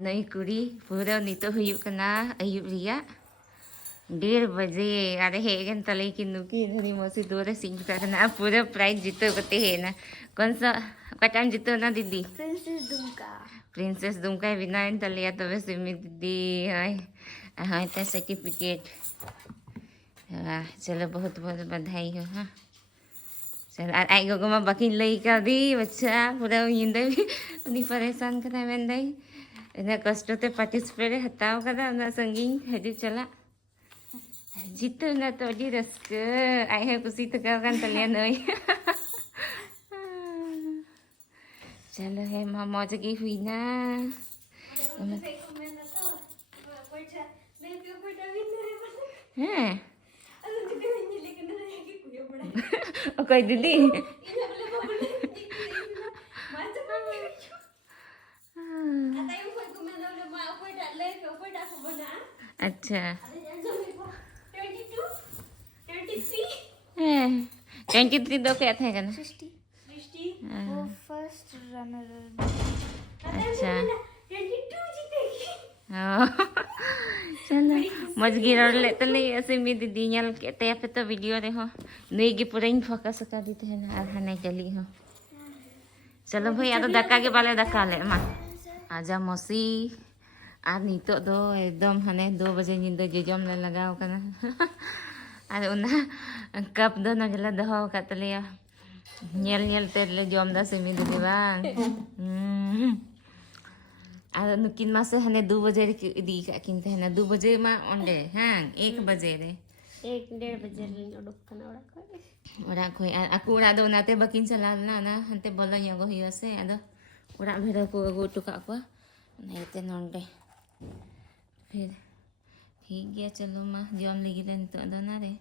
नई कुड़ी पूरा नितो हुयुक कना अयुब रिया 1:30 बजे अरे हेगन तले की नुकी नरी मौसी दोरे सिंग करना पूरा प्राइज जीतो कते है ना कौन सा कटाम जीतो ना दीदी प्रिंसेस दुमका बिना इन तले तो वैसे में दीदी हाय हाय ता सर्टिफिकेट चलो बहुत बहुत बधाई हो हाँ चल आई गो मा बाकी लई का दी बच्चा पूरा इंदे उनी परेशान करा मेंदई ina कष्ट ते पार्टिसिपेट हताव कदा ना संगीन हजू चला जीतो ना तो डी रस्क आई है कुसी तो kan तलिया नई चलो है मां मौज की हुई ना हैं ओके दीदी अच्छा 23 दो क्या थे क्या ना वो फर्स्ट रनर अच्छा चलो मजगी रले तो ले ऐसे में दीदी न्याल के ते पे तो वीडियो रे हो नहीं की पूरा इन फोकस कर दी थे ना आधा नहीं चली हो चलो भाई आदो दक्का के बाले दक्का ले मा आजा मौसी आज नितो दो एकदम हने 2 बजे नींद जजम ले लगाओ कना अरे उना कप दो ना गला दहो कतलिया nyel nyel te le jom da semi didi bang ada nukin masa hane 2 बजे दी का किन थे ना 2 बजे मा ओंडे हां 1 बजे रे 1-1.5 बजे उडुक कना ओरा कोई aku ora do nate bakin salah na hante bola nyago hiyo se ada ora bhera ko agu tuka ko na ite nonde फिर ठीक है चलो माँ जॉम लगी रहने तो ना रे